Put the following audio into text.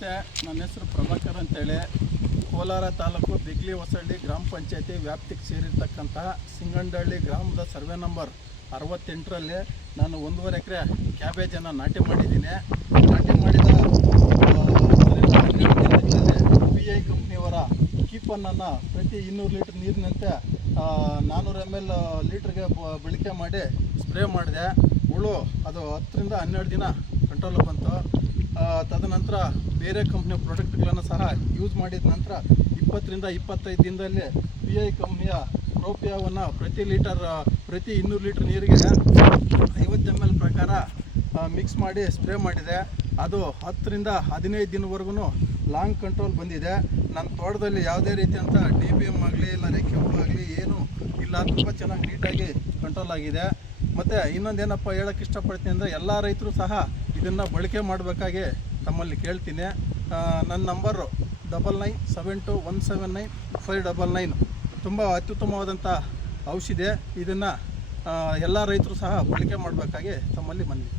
ನಮಸ್ತೆ, ನನ್ನ ಹೆಸರು ಪ್ರಭಾಕರ್ ಅಂತೇಳಿ. ಕೋಲಾರ ತಾಲೂಕು ಬಿಗ್ಲಿ ಹೊಸಳ್ಳಿ ಗ್ರಾಮ ಪಂಚಾಯತಿ ವ್ಯಾಪ್ತಿಗೆ ಸೇರಿರ್ತಕ್ಕಂತಹ ಸಿಂಗಂಡಹಳ್ಳಿ ಗ್ರಾಮದ ಸರ್ವೆ ನಂಬರ್ 68ರಲ್ಲಿ ನಾನು 1.5 ಎಕರೆ ಕ್ಯಾಬೇಜನ್ನು ನಾಟಿ ಮಾಡಿದ್ದೀನಿ. ನಾಟಿ ಮಾಡಿದ 12 ದಿನಗಳಲ್ಲಿ PI ಕಂಪ್ನಿಯವರ ಕೀಪನನ್ನು ಪ್ರತಿ 200 ಲೀಟ್ರ್ ನೀರಿನಂತೆ 400 ml ಲೀಟ್ರಿಗೆ ಬಳಕೆ ಮಾಡಿ ಸ್ಪ್ರೇ ಮಾಡಿದೆ. ಹುಳು ಅದು 10 ರಿಂದ 12 ದಿನ ಕಂಟ್ರೋಲ್ ಬಂತು. ತದನಂತರ ಬೇರೆ ಕಂಪ್ನಿಯ ಪ್ರಾಡಕ್ಟ್ಗಳನ್ನು ಸಹ ಯೂಸ್ ಮಾಡಿದ ನಂತರ 20 ರಿಂದ 25 ದಿನದಲ್ಲಿ PI ಕಂಪ್ನಿಯ ಪ್ರೋಪಿಯಾವನ್ನು ಪ್ರತಿ 200 ಲೀಟ್ರ್ ನೀರಿಗೆ 50 ml ಪ್ರಕಾರ ಮಿಕ್ಸ್ ಮಾಡಿ ಸ್ಪ್ರೇ ಮಾಡಿದೆ. ಅದು 10 ರಿಂದ 15 ದಿನವರೆಗೂ ಲಾಂಗ್ ಕಂಟ್ರೋಲ್ ಬಂದಿದೆ. ನನ್ನ ತೋಟದಲ್ಲಿ ಯಾವುದೇ ರೀತಿಯಂಥ DBM ಆಗಲಿ ಇಲ್ಲ ರೆಕ್ಕೆ ಹುಳಾಗಲಿ ಏನೂ ಇಲ್ಲ, ತುಂಬ ಚೆನ್ನಾಗಿ ನೀಟಾಗಿ ಕಂಟ್ರೋಲ್ ಆಗಿದೆ. ಮತ್ತು ಇನ್ನೊಂದೇನಪ್ಪ ಹೇಳೋಕ್ಕೆ ಇಷ್ಟಪಡ್ತೀನಿ ಅಂದರೆ, ಎಲ್ಲ ರೈತರು ಸಹ ಇದನ್ನು ಬಳಕೆ ಮಾಡಬೇಕಾಗಿ ತಮ್ಮಲ್ಲಿ ಕೇಳ್ತೀನಿ. ನನ್ನ ನಂಬರು 9972179599. ತುಂಬ ಅತ್ಯುತ್ತಮವಾದಂಥ ಔಷಧಿ. ಇದನ್ನು ಎಲ್ಲ ರೈತರು ಸಹ ಬಳಕೆ ಮಾಡಬೇಕಾಗಿ ತಮ್ಮಲ್ಲಿ ಮನವಿ.